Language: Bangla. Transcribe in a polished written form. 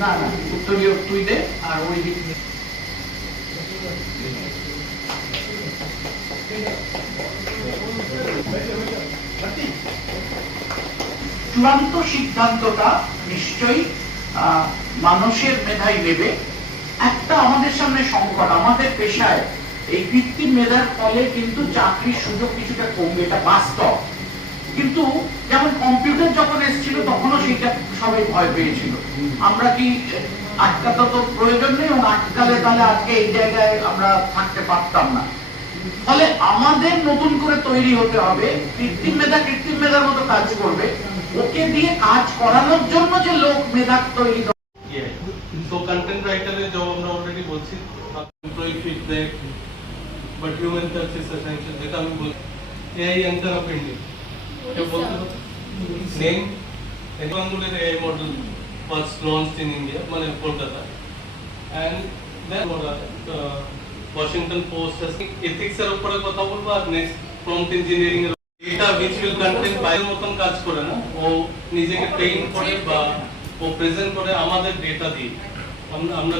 না না উত্তরীয় তুই দে আর ওই দিক চূড়ান্ত সিদ্ধান্তটা নিশ্চয়ই মানুষের মেধাই নেবে। একটা আমাদের সামনে সংকট, আমাদের পেশায় এই কৃত্রিম মেধার ফলে কিন্তু চাকরির সুযোগ কিছুটা কমবে, এটা বাস্তব। কিন্তু যেমন কম্পিউটার যখন এসেছিল তখনও সেটা সবাই ভয় পেয়েছিল, আমরা কি আটকাতে তো প্রয়োজন নেই, এবং আটকালে তাহলে আজকে এই জায়গায় আমরা থাকতে পারতাম না। ফলে আমাদের নতুন করে তৈরি হতে হবে, কৃত্রিম মেধার মতো কাজ করবে, ওকে দিয়ে কাজ করানোর জন্য যে লোক মেধা তৈরি। So content writer এর job আমরা already বলছি, employee feedback, but human touch is essential, যেটা আমি বলছি। AI answer of India, কেউ বলতে পারবে? Name, Bangalore AI model was launched in India, মানে Kolkata, and then Washington Post has ethics এর উপরে কথা বলবো, আর next prompt engineering এর data which will content বাইরের মতন কাজ করে না, ও নিজেকে ট্রেন করে বা ও প্রেজেন্ট করে আমাদের ডেটা দিয়ে আমরা